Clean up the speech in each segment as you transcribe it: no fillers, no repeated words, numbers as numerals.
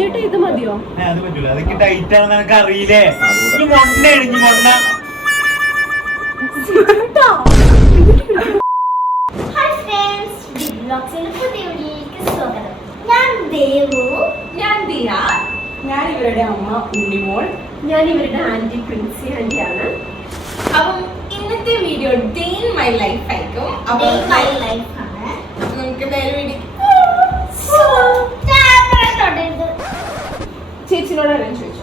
ചേട്ടാ ഇത് മതിയോ? അത് പറ്റൂല, അതൊക്കെ ടൈറ്റ് ആണെന്ന് എനിക്ക് അറിയില്ലേ. മൊണ്ണ എഴുതി മൊണ്ണ. ഹായ് ഫ്രണ്ട്സ്, ബിഗ് വ്ലോഗ്സിന്റെ പുതിയ വീഡിയോയിലേക്ക് സ്വാഗതം. ഞാൻ ദേവു. ഞാൻ ദിയ. ഞാൻ ഇവരുടെ അമ്മ ഉണ്ണിമോൾ. ഞാൻ ഇവരുടെ ആന്റി പ്രിൻസി ആന്റിയാണ്. അപ്പം ഇന്നത്തെ video day in my life ആയിരിക്കും. അപ്പം മൈ ലൈഫ് ആണ്. നമുക്ക് നേരെ വീഡിയോ ചേച്ചിനോട് ആരും ചോദിച്ചു.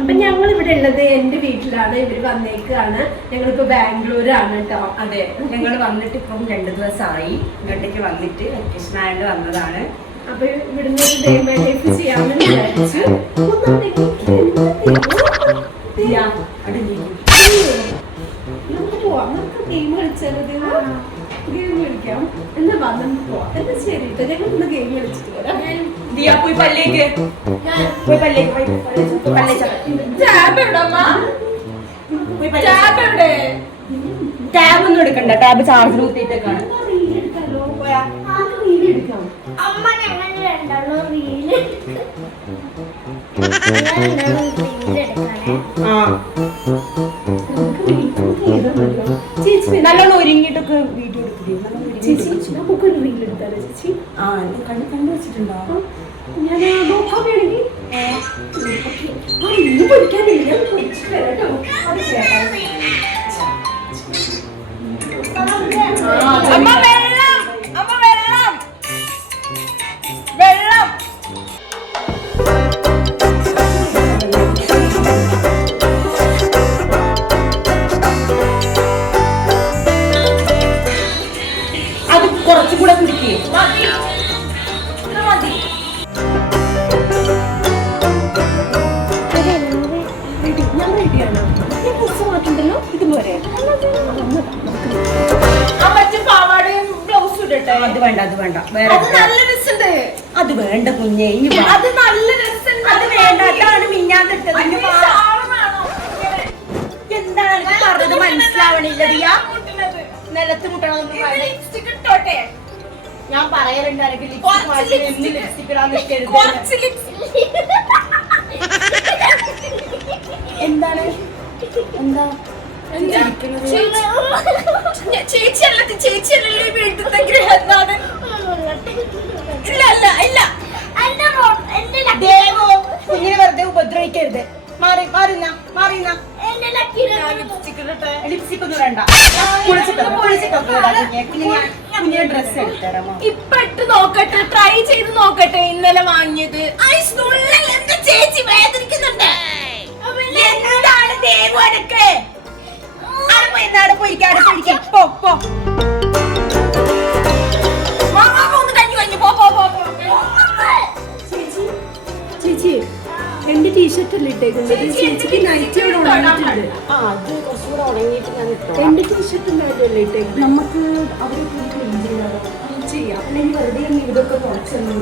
അപ്പൊ ഞങ്ങൾ ഇവിടെ ഉള്ളത് എന്റെ വീട്ടിലാണ്. ഇവര് വന്നേക്കാണ്. ഞങ്ങളിപ്പോ ബാംഗ്ലൂരാണ് കേട്ടോ. അതെ, ഞങ്ങൾ വന്നിട്ട് ഇപ്പം 2 ദിവസമായി. ഇങ്ങോട്ടേക്ക് വന്നിട്ട് വെക്കേഷൻ ആയിട്ട് വന്നതാണ്. അപ്പൊ ഇവിടുന്ന് ഒരു ഡേ മൈ ലൈഫ് ചെയ്യാമെന്ന് വിചാരിച്ചു. നമുക്ക് പോവാം. നമുക്ക് ഗെയിം കളിച്ചാലത് ഗെയിം കളിക്കാം. എന്നാ വാ നമുക്ക് പോവാം. എന്നാ ശരി കേട്ടോ, ഞങ്ങൾ ഇന്ന് ഗെയിം കളിച്ചിട്ട് വരാം. ദിയ പോയി പല്ലേക്ക് പോയി പല്ലേക്ക് പോയി ടാബ് എവിടെ അമ്മ? ടാബ് എവിടെ? ടാബ് ഒന്നും എടുക്കണ്ട, ടാബ് ചാർജർ കുത്തിയിട്ടേക്കാണ്. അമ്മ ഞങ്ങൾ രണ്ടാളും റീൽ ചേച്ചി നല്ലോണം ഒരുങ്ങിയിട്ടൊക്കെ വീഡിയോ എടുക്കില്ലേ? ചേച്ചി നമുക്കൊരു റീൽ എടുത്താലോ ചേച്ചി? കണ്ടു വെച്ചിട്ടുണ്ടോ? ഞാൻ നോക്കാൻ വേണമെങ്കിൽ ഇന്ന് പൊരിക്കാനില്ല. ഞാൻ പൊരിച്ചിട്ട് വരാം കേട്ടോ. അത് ചേട്ടാ അമ്മ വെള്ളം, അമ്മ വെള്ളം, വെള്ളം. അത് കുറച്ചും കൂടെ കുടിക്കേ. ഞാൻ റെഡിയാണ്. ഞാൻ ഡ്രസ്സ് മാറ്റണ്ടല്ലോ. ഇതുപോലെ പാവാടയും ബ്ലൗസും ഇടട്ടെ. അത് വേണ്ട, അത് വേണ്ട, വേറെ അത് നല്ല രസമുണ്ട്. അത് വേണ്ട കുഞ്ഞേ. ഇനി അത് നല്ല രസമുണ്ട്. അത് വേണ്ട, അതാണ് മിഞ്ഞാത്തിട്ടത്. എന്താണ് എനിക്ക് പറഞ്ഞത് മനസ്സിലാവണില്ല ദിയ? നിലത്ത് മുട്ടണമെന്ന് ഇട്ടോട്ടെ. ഞാൻ പറയലുണ്ട്. എനിക്ക് ലിപ്സ്റ്റിക് ഇടാൻ നിൽക്കരുത്. എന്താണ് എന്താ ചേച്ചിയല്ലേ വീട്ടിലത്തെ ഗൃഹത്താണ്. ഇല്ല അല്ല ഇല്ല ദേവോ, കുഞ്ഞിനെ വെറുതെ ഉപദ്രവിക്കരുത്. മാറി മാറിന്ന മാറിന്ന. ലിപ്സ്റ്റിക് ഒന്നും വേണ്ട. കുഞ്ഞിനെ ഡ്രസ് എടുത്തരാമോ? ഇപ്പൊ ഇട്ട് നോക്കട്ടെ, ട്രൈ ചെയ്ത് നോക്കട്ടെ. ഇന്നലെ വാങ്ങിയത് ചേച്ചി വേദനിക്കുന്നുണ്ട്. എന്താണ് ദേവു എനക്ക്? അവിടെ പോയിരിക്കാടെ പോയിരിക്കാം. പോ പോ. ചേച്ചി എന്റെ ടീഷർട്ട് അല്ലേ ഇട്ടേക്കുന്നത്? ചേച്ചിക്ക് നൈറ്റ് ഇവിടെ ഉണങ്ങിയിട്ടുണ്ട്. അത് കുറച്ചുകൂടെ ഉണങ്ങിയിട്ട് ഞാൻ ഇട്ടു. എന്റെ ടീഷർട്ട് ഉണ്ടാവില്ലല്ലേ ഇട്ടേക്കുന്നത്? നമുക്ക് അവിടെ ക്ലീൻ ചെയ്യാമോ? ചെയ്യാം. അല്ലെങ്കിൽ വെറുതെ ഇതൊക്കെ കുറച്ചൊന്നും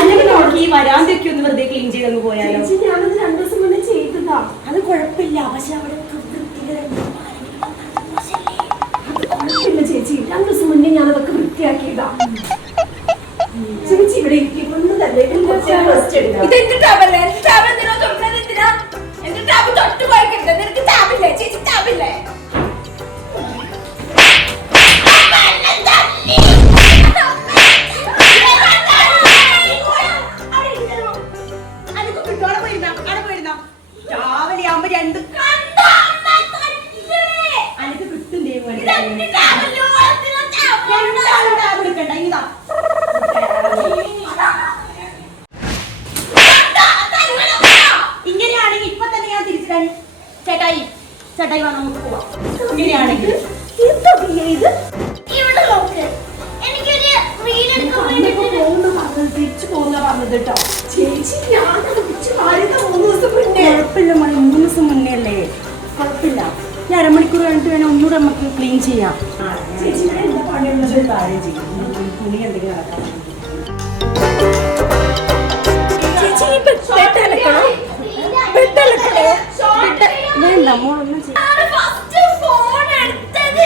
അല്ലെങ്കിൽ നമുക്ക് ഈ വരാന്തൊക്കെ ഒന്ന് വെറുതെ ക്ലീൻ ചെയ്തങ്ങ് പോയാലോ? ചേച്ചി ഞാനത് 2 ദിവസം മുന്നേ ചെയ്തതാ. അത് കുഴപ്പമില്ല, പക്ഷെ അവിടെ കുഴപ്പമില്ല ചേച്ചി, 2 ദിവസം മുന്നേ ഞാനതൊക്കെ വൃത്തിയാക്കിയതാ. ചേച്ചി ഇവിടെ ഇരിക്കുന്നു തന്നെ. ഇതെന്ത് ടാബല്ലേ? എന്റെ ടാബ് എന്തിനാ തുറന്നത്? എന്തിനാ എന്റെ ടാബ് തൊട്ട് പോയിക്കരുത്. നിനക്ക് ടാബില്ലേ? ചേച്ചി ടാബില്ലേ? രാവിലെ ആവുമ്പോ 2 അനക്ക് കിട്ടും ദേവു. ടാബ് എടുക്കണ്ട. ഇതാ ഇങ്ങനെയാണെങ്കിൽ ഇപ്പൊ തന്നെ ഞാൻ തിരിച്ചു ചേട്ടായി ചേട്ടായി വാ നമുക്ക് പോവാം. ഇങ്ങനെയാണെങ്കിൽ ഇവിടെ നോക്ക്, എനിക്കൊരു റീൽ എടുക്കാൻ വേണ്ടിട്ട് തിരിച്ചു പോകുന്ന പറഞ്ഞത് കേട്ടോ. ചേച്ചി ഞാനത് തിരിച്ചു മാറിയത് 3 ദിവസം മുന്നേ. കുഴപ്പമില്ല മണി, 3 ദിവസം മുന്നേ അല്ലേ? കുഴപ്പമില്ല. ഞാൻ 1 മണിക്കൂർ കഴിഞ്ഞിട്ട് വേണം ഒന്നുകൂടെ നമുക്ക് ക്ലീൻ ചെയ്യാം. ചേച്ചി എന്താ പണിയുള്ളത്? കാര്യം ചെയ്യും. തുണി എന്തെങ്കിലും നടക്കാം. ചേച്ചി ബെഡ് അലക്കണോ? ബെഡ് അലക്കണോ? വേണ്ട മോളൊന്നും ചെയ്യാം. ഫസ്റ്റ് ഫോൺ എടുത്തത്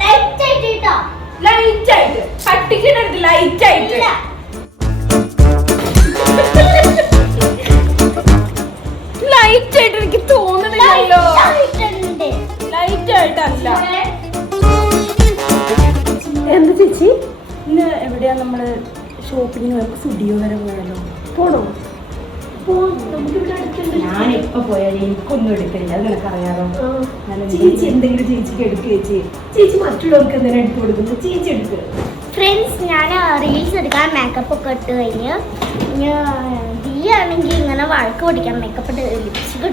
ലൈറ്റ് ആയിട്ട് കേട്ടോ. ലൈറ്റ് ആയിട്ട് കട്ടിക്കിടരുത്, ലൈറ്റ് ആയിട്ട്. ഇല്ല. ലൈറ്റ് ആയിട്ട് എനിക്ക് തോന്നുന്നില്ലല്ലോ. ലൈറ്റ് ആയിട്ടുണ്ട്. ലൈറ്റ് ആയിട്ടല്ല. എന്താ ചേച്ചി ഇന്ന് എവിടെയാ നമ്മള് ഷോപ്പിങ്ങിന് പോയപ്പോ സ്റ്റുഡിയോ വരെ പോയാലോ? പോണോ? ഞാൻ എപ്പോ പോയാലും എനിക്കൊന്നും എടുക്കില്ല, അത് നിനക്കറിയാലോ. ചേച്ചി എന്തെങ്കിലും ചേച്ചിക്ക് എടുക്കുക ചേച്ചി. ചേച്ചി മറ്റുള്ളവർക്ക് എന്തെങ്കിലും എടുത്തു കൊടുക്കുന്നത് ചേച്ചി എടുക്കുക. ഫ്രണ്ട്സ്, ഞാൻ റീൽസ് എടുക്കാൻ മേക്കപ്പ് ഒക്കെ ഇട്ട് കഴിഞ്ഞ് ദീ ആണെങ്കിൽ ഇങ്ങനെ വഴക്ക് പിടിക്കാൻ മേക്കപ്പ് ഇട്ട് ലിപ്സ്റ്റിക്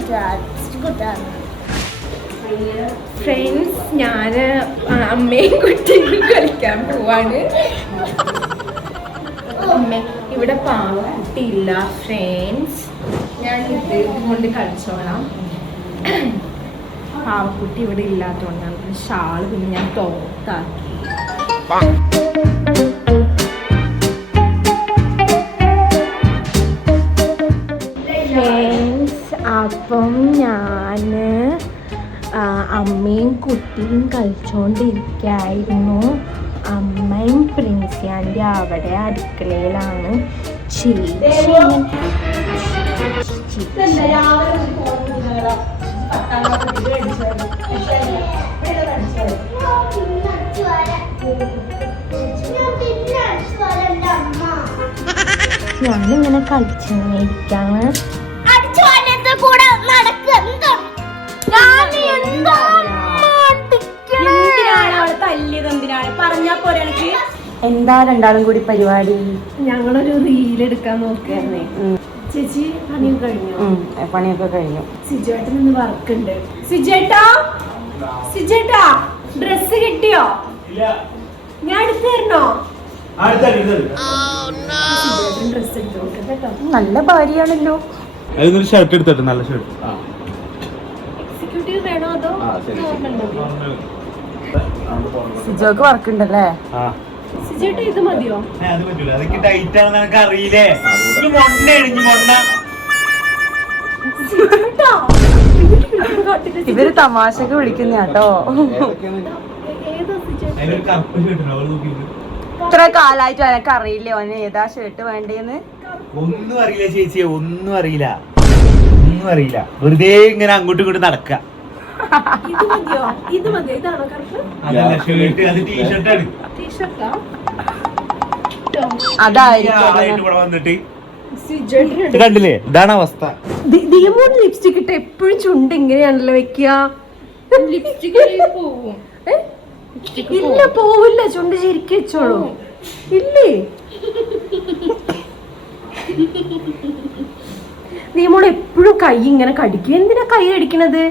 ഇട്ടതാണ്. ഫ്രണ്ട്സ്, ഞാന് അമ്മയും കുട്ടിയും കളിക്കാൻ പോവാണ്. അമ്മ ഇവിടെ പാവക്കുട്ടിയില്ല ഫ്രണ്ട്സ്, ഞാൻ ഇത് കൊണ്ട് കളിച്ചോളാം. പാവക്കുട്ടി ഇവിടെ ഇല്ലാത്തതുകൊണ്ടാണ് ഷാള് പിന്നെ ഞാൻ തോത്താക്കി. ഫ്രണ്ട്സ്, അപ്പം ഞാന് അമ്മയും കുട്ടിയും കളിച്ചോണ്ടിരിക്കായിരുന്നു. അമ്മയും പ്രിൻസി ആൻറ്റി അവിടെ അടുക്കളയിലാണ്. ഞാനിങ്ങനെ കളിച്ചിരിക്കാണ്. എന്താ രണ്ടാളും കൂടി പരിപാടി? ഞങ്ങളൊരു റീൽ എടുക്കാൻ നോക്കുകയായിരുന്നേ. ചേച്ചി പണിയൊക്കെ കഴിഞ്ഞു? പണിയൊക്കെ കഴിഞ്ഞു. സിജുവേട്ടൻ ഇന്ന് വർക്ക് ഉണ്ട്. സിജേട്ടാ ഡ്രസ് കിട്ടിയോ? ഞാൻ എടുത്തു തരണോ? ഡ്രസ് എടുത്തു കേട്ടോ. നല്ല ഭാര്യയാണല്ലോ. ഷർട്ട് എടുത്തിട്ട് നല്ല ഷർട്ട്. എക്സിക്യൂട്ടീവ് വേണോ അതോ നോർമൽ മതിയോ? സിജോക്ക് വർക്ക് ഉണ്ടല്ലേ? സിജേട്ടാ ഇത് മതിയോ? അത് പറ്റൂല, അതൊക്കെ ടൈറ്റ് ആണെന്ന് എനിക്ക് അറിയില്ലേ. മൊണ്ണ എഴുതി മൊണ്ണ. ഇവര് തമാശക്ക് വിളിക്കുന്ന കേട്ടോ. ഏതാ സിജേട്ടാ? അതിലൊരു കറുപ്പ് ഷർട്ട് അവൾ നോക്കിയിട്ട് ഇത്ര കാലായിട്ട് എനക്ക് അറിയില്ലേ ഓന് ഏതാ ഷർട്ട് വേണ്ടേന്ന്. ഒന്നും അറിയില്ല ചേച്ചിയെ, ഒന്നും അറിയില്ല. വെറുതെ ഇങ്ങനെ അങ്ങോട്ടും ഇങ്ങോട്ടും നടക്കുക. ഇത് മതിയോ? ഇത് മതിയോ? ഇതാണോ കറുപ്പ്? അതല്ല ഷർട്ട്, അത് ടീഷർട്ടാണ്. ടീഷർട്ടാ? അതായിരിക്കും ഇവിടെ വന്നിട്ട് സിജേട്ടൻ ഇത് കണ്ടില്ലേ, ഇതാണ് അവസ്ഥ. ദിയമോട് ലിപ്സ്റ്റിക് ഇട്ട് എപ്പോഴും ചുണ്ട് ഇങ്ങനെയാണല്ലോ വെക്കുക. ലിപ്സ്റ്റിക് പോവും? ഇല്ല, പോവില്ല. ചുണ്ട് ശരിക്കും വെച്ചോളൂ. ഇല്ലേ? ദിയമോൾ എപ്പോഴും കൈ ഇങ്ങനെ കടിക്കും. എന്തിനാ കൈ കടിക്കണത്?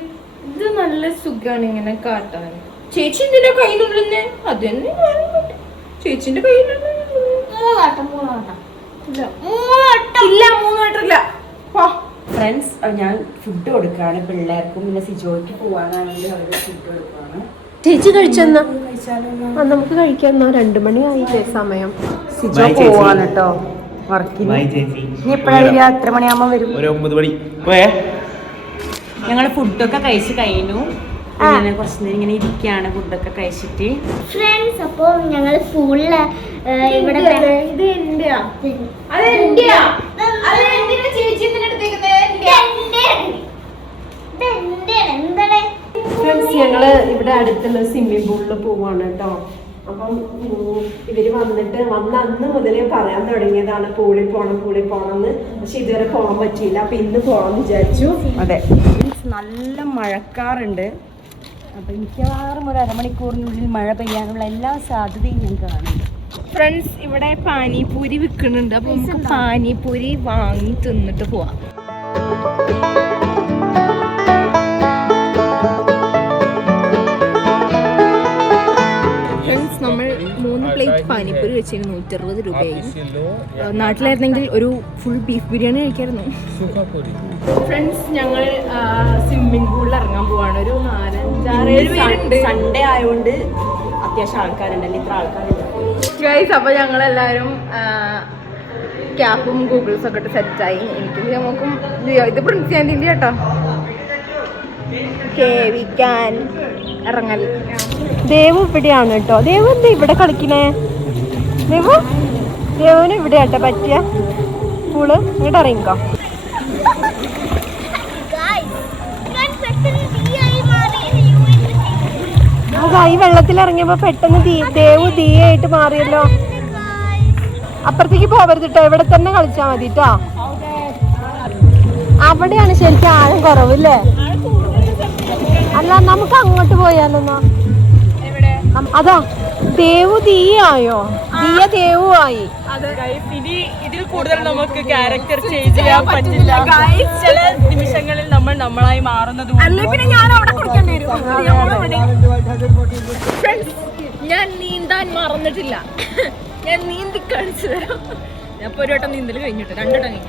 ഇത് നല്ല സുഖാണ് ഇങ്ങനെ കാട്ടാൻ. ചേച്ചി എന്തിനാ കൈയിലുള്ളുന്നേ? അത് തന്നെ ചേച്ചിന്റെ കയ്യിലുള്ള. ഇല്ല, 3 വട്ടമില്ല. ഫ്രണ്ട്സ്, ഞാൻ ഫുഡ് കൊടുക്കാണ് പിള്ളേർക്കും. പിന്നെ സിജോയ്ക്ക് പോവാനാണെങ്കിൽ അവര് ഫുഡ് കൊടുക്കാണ്. ചേച്ചി കഴിച്ചെന്നാ? നമുക്ക് കഴിക്കാം. 2 മണി ആയില്ലേ സമയം? സിജോ പോവാണ് കേട്ടോ വർക്കിന്. ഇനി എപ്പോഴാ? എത്ര മണിയാകുമ്പോ വരും? ഒരു 9 മണി പോയേ. ഞങ്ങള് ഫുഡൊക്കെ കഴിച്ച് കഴിഞ്ഞു. ഇങ്ങനെ കുറച്ച് നേരം ഇങ്ങനെ ഇരിക്കുകയാണ് ഫുഡൊക്കെ കഴിച്ചിട്ട്. ഫ്രണ്ട്സ്, അപ്പോൾ ഞങ്ങൾ സ്കൂളില് ഇവിടെ ഇത് എന്റെയാ? അത് എന്റെയാ? അത് എന്തിനാ ചേച്ചി എന്തിനാ എടുത്തേക്കുന്നേ? എന്താണ് ഫ്രണ്ട്സ്, ഞങ്ങള് ഇവിടെ അടുത്തുള്ള സ്വിമ്മിംഗ് പൂളിൽ പോവാണ് കേട്ടോ. അപ്പം ഇവര് വന്ന അന്ന് മുതലേ പറയാൻ തുടങ്ങിയതാണ് പൂളിൽ പോണെന്ന്. പക്ഷെ ഇതുവരെ പോകാൻ പറ്റിയില്ല. അപ്പൊ ഇന്ന് പോകാന്ന് വിചാരിച്ചു. അതെ, നല്ല മഴക്കാറുണ്ട്. അപ്പൊ മിക്കവാറും ഒരു അരമണിക്കൂറിനുള്ളിൽ മഴ പെയ്യാനുള്ള എല്ലാ സാധ്യതയും ഞാൻ കാണുന്നുണ്ട്. ഫ്രണ്ട്സ്, ഇവിടെ പാനിപൂരി വിൽക്കുന്നുണ്ട്. അപ്പൊ നമുക്ക് പാനിപൂരി വാങ്ങി തിന്നിട്ട് പോവാം. ഫ്രണ്ട്സ്, നമ്മൾ 3 പ്ലേറ്റ് പാനിപ്പൂരി വെച്ചതിന് 160 രൂപയായി. നാട്ടിലായിരുന്നെങ്കിൽ ഒരു ഫുൾ ബീഫ് ബിരിയാണി കഴിക്കായിരുന്നു. ഫ്രണ്ട്സ്, ഞങ്ങൾ സ്വിമ്മിംഗ് പൂളിൽ ഇറങ്ങാൻ പോവാണ്. ഒരു 4-5-6 പേരുണ്ട്. സൺഡേ ആയതുകൊണ്ട് അത്യാവശ്യം ആൾക്കാരുണ്ടല്ലോ. ഇത്ര ആൾക്കാരുണ്ട് ഗൈസ്. അപ്പൊ ഞങ്ങളെല്ലാവരും ക്യാപ്പും ഗൂഗിൾസും ഒക്കെ ഇട്ട് സെറ്റായി. എനിക്കും നമുക്കും ഇത് പ്രിൻസി ആൻറ്റിൻ്റെ കേട്ടോ. കേവിക്കാൻ ഇറങ്ങൽ. ദേവു ഇവിടെയാണ് കേട്ടോ. ദേവു എന്താ ഇവിടെ കളിക്കണേ? ദേവുന് ഇവിടെ ആട്ടെ പറ്റിയ പൂള്. ഇങ്ങോട്ട് ഇറങ്ങിക്കോ. ഈ വെള്ളത്തിൽ ഇറങ്ങിയപ്പോ പെട്ടെന്ന് ദേവു തീയായിട്ട് മാറിയല്ലോ. അപ്പുറത്തേക്ക് പോവരുത് കേട്ടോ, ഇവിടെ തന്നെ കളിച്ചാ മതി കേട്ടോ. അവിടെയാണ് ശരിക്കും ആഴം കുറവില്ലേ? അല്ല നമുക്ക് അങ്ങോട്ട് പോയാലെന്നാ. അതാ ദേവു തീയായോ? ദേവു ആയി. ഇനി ഇതിൽ കൂടുതൽ നമുക്ക് ക്യാരക്ടർ ചേഞ്ച് ചെയ്യാൻ പറ്റില്ല. ചില നിമിഷങ്ങളിൽ നമ്മൾ നമ്മളായി മാറുന്നത് പിന്നെ ഞാൻ അവിടെ കൊടുക്കേണ്ടി വരും. ഞാൻ നീന്താൻ മറന്നിട്ടില്ല. ഞാൻ നീന്തി കാണിച്ചു തരാം. ഞാൻ ഇപ്പൊ ഒരു വട്ടം നീന്തൽ കഴിഞ്ഞിട്ട് 2 വട്ടം കഴിഞ്ഞു.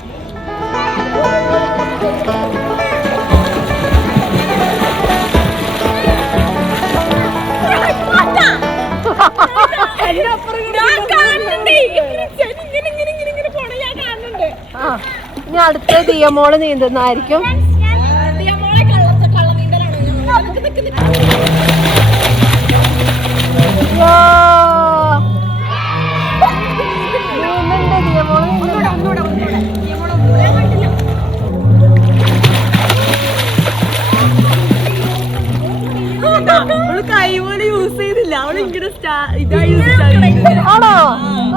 ഇനി അടുത്ത ദിയമോള് നീന്തുന്നതായിരിക്കും. കൈ പോലെ യൂസ് ചെയ്തില്ല. അവള് ഇങ്ങനെ ആണോ?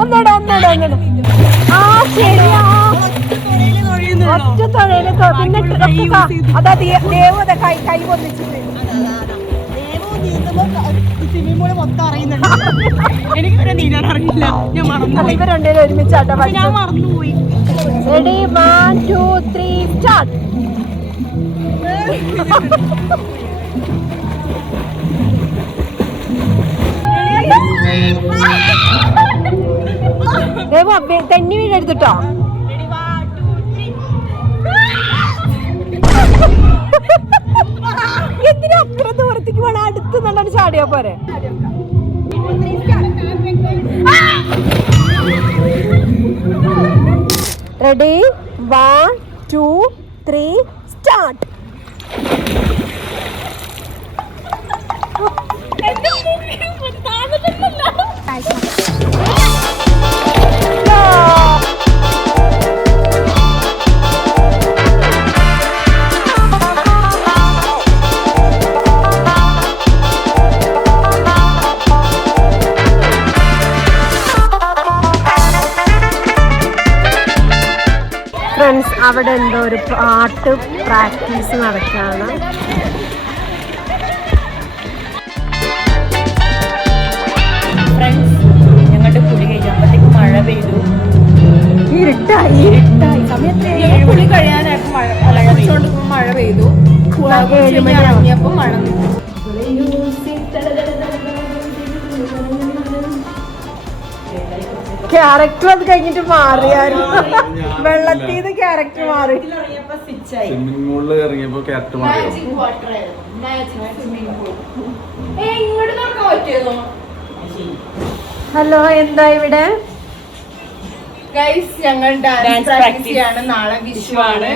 ഒന്നൂടെ. ആ ശരിയാ, ഒറ്റ തൊഴയില് പിന്നെ അതാ ദേവു അതാ കൈ പൊന്നിച്ചിട്ട്. എനിക്ക് നീന്താൻ അറിയില്ല. ഞാൻ മറന്നു. ഇവർ രണ്ടുപേരും ഒരുമിച്ചാട്ടോ. ഞാൻ മറന്നുപോയി. Ready 1 2 3 start. ദേവു തെന്നി വീഴെടുത്തിട്ടോ. എന്തിനാ അത്ര ദൂരത്തേക്ക് വേണം? അടുത്ത് നല്ലോണം ചാടിയാ പോരെ. Ready 1 2 3 start. ഫ്രണ്ട്സ്, അവിടെ എന്തോ ഒരു പാട്ട് പ്രാക്ടീസ് നടക്കുകയാണ്. ഫ്രണ്ട്സ്, ഞങ്ങളുടെ കുളി കഴിഞ്ഞപ്പോഴത്തേക്ക് മഴ പെയ്തു. ഇരുട്ടായി. സമയത്ത് കുളി കഴിയാനായപ്പോ മഴ പെയ്തു. 7 മണി ഇറങ്ങിയപ്പോ മഴ നിന്നു. ക്യാരക്ടർ അത് കഴിഞ്ഞിട്ട് മാറിയായിരുന്നു. വെള്ളത്തിൽ നിന്ന് ക്യാരക്ടർ മാറി. സ്വിമ്മിംഗ് പൂളിൽ ഇറങ്ങിയപ്പോ ക്യാരക്ടർ മാറിയോ? ഹലോ, എന്താ ഇവിടെ? ഞങ്ങൾ ഡാൻസ് പ്രാക്ടീസ് ചെയ്യാണ്. നാളെ വിഷുവാണ്.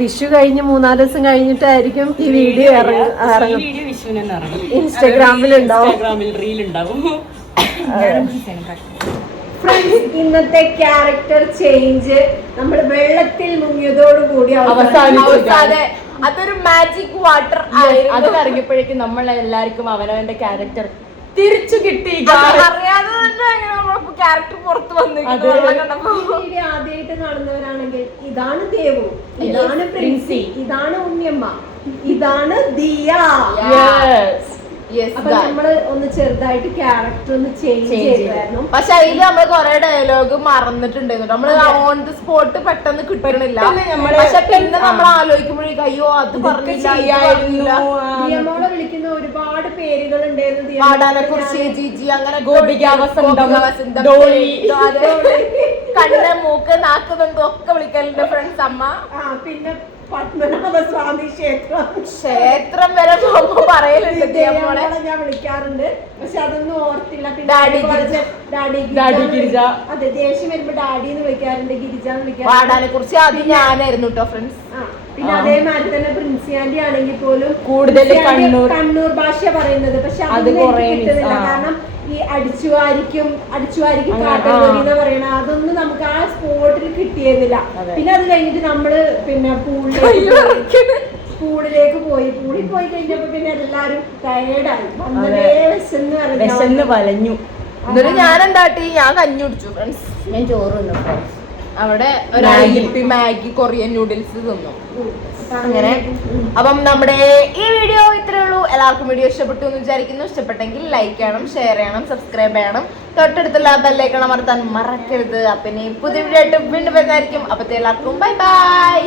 വിഷു കഴിഞ്ഞ് 3-4 ദിവസം കഴിഞ്ഞിട്ടായിരിക്കും ഈ വീഡിയോ ഇറങ്ങും. ഇൻസ്റ്റാഗ്രാമിൽ റീൽ ഉണ്ടാവും. ഫ്രണ്ട്സ്, ഇന്നത്തെ ക്യാരക്ടർ ചേഞ്ച് നമ്മൾ വെള്ളത്തിൽ മുങ്ങിയതോടുകൂടി അവസാനിച്ചു. അതൊരു മാജിക് വാട്ടർ അത് ഇറങ്ങിയപ്പോഴേക്കും നമ്മൾ എല്ലാവർക്കും അവനവന്റെ ക്യാരക്ടർ തിരിച്ചു കിട്ടി. അറിയാതെ തന്നെ നമ്മളിപ്പോ ക്യാരക്ടർ പുറത്ത് വന്നിരിക്കുന്നു. വീഡിയോ ആദ്യമായിട്ട് കാണുന്നവരാണെങ്കിൽ ഇതാണ് ദേവു, ഇതാണ് പ്രിൻസി, ഇതാണ് ഉണ്ണിയമ്മ, ഇതാണ് ദിയ. അപ്പൊ നമ്മള് ഒന്ന് ചെറുതായിട്ട് ക്യാരക്ടർ ഒന്ന് ചേഞ്ച് ചെയ്തായിരുന്നു. പക്ഷെ അതില് നമ്മള് കൊറേ ഡയലോഗ് മറന്നിട്ടുണ്ടായിരുന്നു. നമ്മള് ഓൺ ദി സ്പോട്ട് പെട്ടെന്ന് കിട്ടണില്ല. പക്ഷെ പിന്നെ നമ്മൾ ആലോചിക്കുമ്പോഴേക്കും അയ്യോ അത് പറഞ്ഞില്ല. ദിയമോളെ വിളിക്കുന്ന ഒരുപാട് പേരുകൾ ഉണ്ടായിരുന്നു. പാടാനെക്കുറിച്ച് ജിജി, അങ്ങനെ ഗോപിക, വസന്തം, കണ്ണ്, മൂക്ക്, നാക്ക്, ബന്ധു ഒക്കെ വിളിക്കലുണ്ട് ഫ്രണ്ട്സ്. അമ്മ പിന്നെ പത്മനാഭസ്വാമി ക്ഷേത്രം വരെ പോകുമ്പോ പറയലുണ്ട് ദിയമോളെ ഞാൻ വിളിക്കാറുണ്ട്. പക്ഷെ അതൊന്നും ഓർത്തില്ല. ഡാഡി ഗിരിജ. അതെ, ദേഷ്യം വരുമ്പോ ഡാഡി എന്ന് വിളിക്കാറുണ്ട്, ഗിരിജ എന്ന് വിളിക്കാറുണ്ട്. പാടാനെ കുറിച്ച് ആദ്യം ഞാനായിരുന്നു കേട്ടോ ഫ്രണ്ട്സ്. പിന്നെ അതേമാതിരി തന്നെ പ്രിൻസി ആന്റി ആണെങ്കിൽ പോലും കൂടുതൽ പ്രിൻസി ആന്റി കണ്ണൂർ ഭാഷ പറയുന്നത്. പക്ഷെ അത് അതൊന്നും കുറേ എനിക്ക് കിട്ടുന്നില്ല. miss. കാരണം ഈ അടിച്ചുവാരിക്കും കാട്ടൽവരി എന്ന് പറയണ അതൊന്നും നമുക്ക് ആ സ്പോട്ടിൽ കിട്ടിയിരുന്നില്ല. പിന്നെ അത് കഴിഞ്ഞിട്ട് നമ്മള് പിന്നെ പൂളിലേക്ക് പോയി. പൂളിൽ പോയി കഴിഞ്ഞപ്പോ പിന്നെ എല്ലാരും ടയേർഡായി. വന്നതേ വിശന്ന് വലഞ്ഞു. എന്നിട്ട് ഞാൻ എന്താട്ടി, ഞാൻ കഞ്ഞി കുടിച്ചു ഫ്രണ്ട്സ്. ഞാൻ ചോറ് തിന്നു. അവിടെ ഒരു മാഗി കൊറിയൻ നൂഡിൽസ് തിന്നു. അങ്ങനെ അപ്പം നമ്മുടെ ഈ വീഡിയോ ഇത്രയേ ഉള്ളൂ. എല്ലാവർക്കും വീഡിയോ ഇഷ്ടപ്പെട്ടു എന്ന് വിചാരിക്കുന്നു. ഇഷ്ടപ്പെട്ടെങ്കിൽ ലൈക്ക് ചെയ്യണം, ഷെയർ ചെയ്യണം, സബ്സ്ക്രൈബ് ചെയ്യണം, തൊട്ടടുത്തുള്ള ബെല്ലൈക്കൺ അമർത്താൻ മറക്കരുത്. അപ്പം ഇനി പുതിയ വീഡിയോ ആയിട്ട് വീണ്ടും വരുന്നതായിരിക്കും. അപ്പത്തെ എല്ലാവർക്കും ബൈ ബൈ.